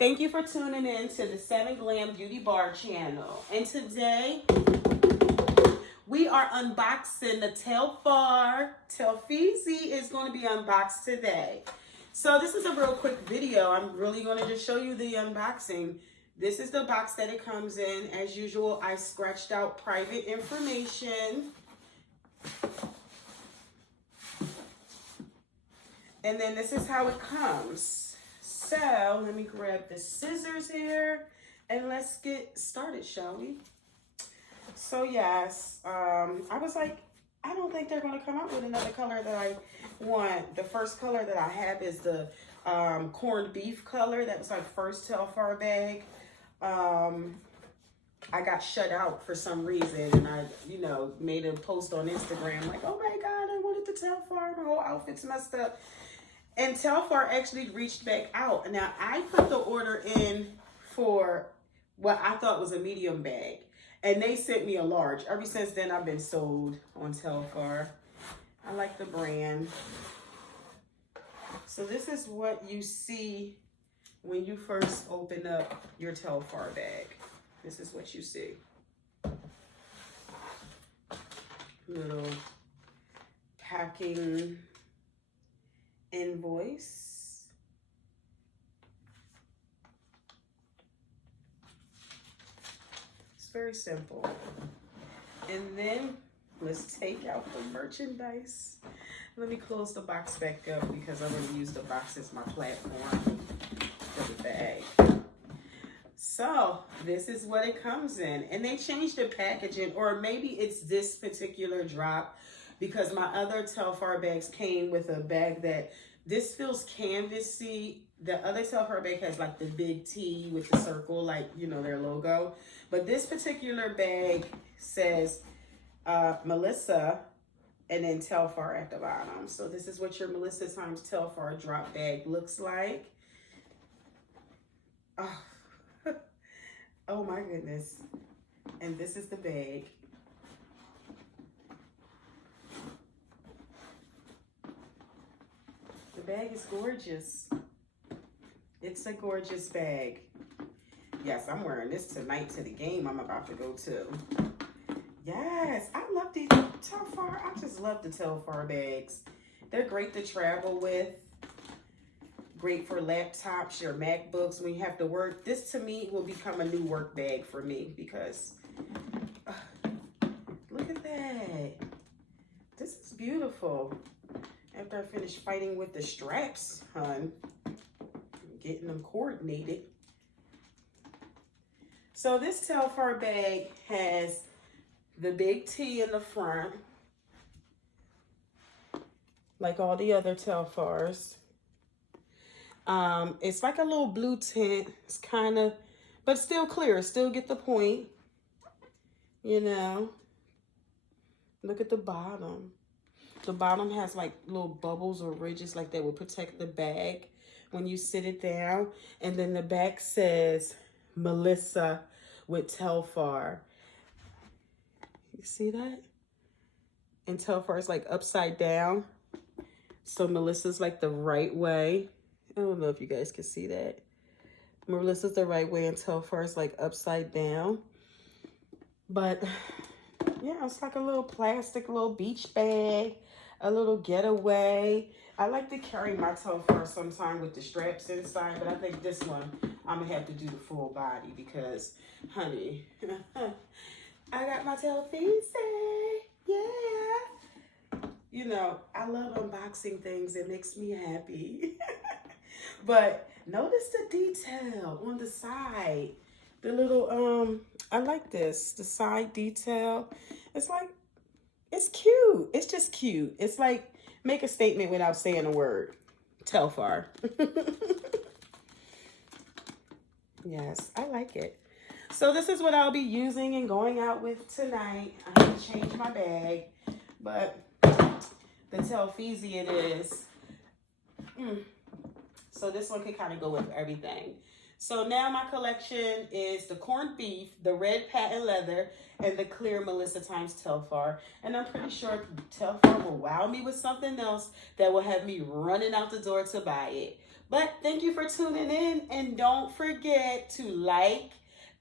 Thank you for tuning in to the 7 Glam Beauty Bar channel. And today, we are unboxing the Telfar. Telfizi is going to be unboxed today. So this is a real quick video. I'm really going to just show you the unboxing. This is the box that it comes in. As usual, I scratched out private information. And then this is how it comes. So let me grab the scissors here and let's get started, shall we? So yes, I was like, I don't think they're going to come out with another color that I want. The first color that I have is the corned beef color. That was my first Telfar bag. I got shut out for some reason, and I, made a post on Instagram like, oh my God, I wanted the Telfar. My whole outfit's messed up. And Telfar actually reached back out. Now, I put the order in for what I thought was a medium bag. And they sent me a large. Ever since then, I've been sold on Telfar. I like the brand. So this is what you see when you first open up your Telfar bag. This is what you see. Little packing invoice. It's very simple. And then let's take out the merchandise. Let me close the box back up because I'm going to use the box as my platform for the bag. So this is what it comes in. And they changed the packaging, or maybe it's this particular drop, because my other Telfar bags came with a bag that this feels canvasy. The other Telfar bag has like the big T with the circle, like, their logo. But this particular bag says Melissa and then Telfar at the bottom. So this is what your Melissa times Telfar drop bag looks like. Oh, oh my goodness. And this is the bag. The bag is gorgeous. It's a gorgeous bag. Yes, I'm wearing this tonight to the game I'm about to go to. Yes, I love these Telfar. I just love the Telfar bags. They're great to travel with. Great for laptops, your MacBooks when you have to work. This to me will become a new work bag for me because look at that. This is beautiful. After I finish fighting with the straps, hun, getting them coordinated. So this Telfar bag has the big T in the front, like all the other Telfars. It's like a little blue tint. It's kind of, but still clear. Still get the point. Look at the bottom. The bottom has like little bubbles or ridges like that will protect the bag when you sit it down. And then the back says Melissa with Telfar. You see that? And Telfar is like upside down. So Melissa's like the right way. I don't know if you guys can see that. Melissa's the right way and Telfar is like upside down. But yeah, it's like a little plastic, little beach bag, a little getaway. I like to carry my Telfar sometime with the straps inside, but I think this one, I'm going to have to do the full body because, honey, I got my Telfizi. Yeah. I love unboxing things. It makes me happy. But notice the detail on the side. The little, I like this. The side detail. It's like, it's cute. It's just cute. It's like, make a statement without saying a word. Telfar. Yes, I like it. So this is what I'll be using and going out with tonight. I have to change my bag, but the Telfizi it is. So this one can kind of go with everything. So now my collection is the corned beef, the red patent leather, and the clear Melissa times Telfar. And I'm pretty sure Telfar will wow me with something else that will have me running out the door to buy it. But thank you for tuning in, and don't forget to like,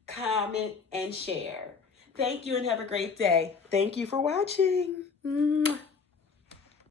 comment, and share. Thank you, and have a great day. Thank you for watching.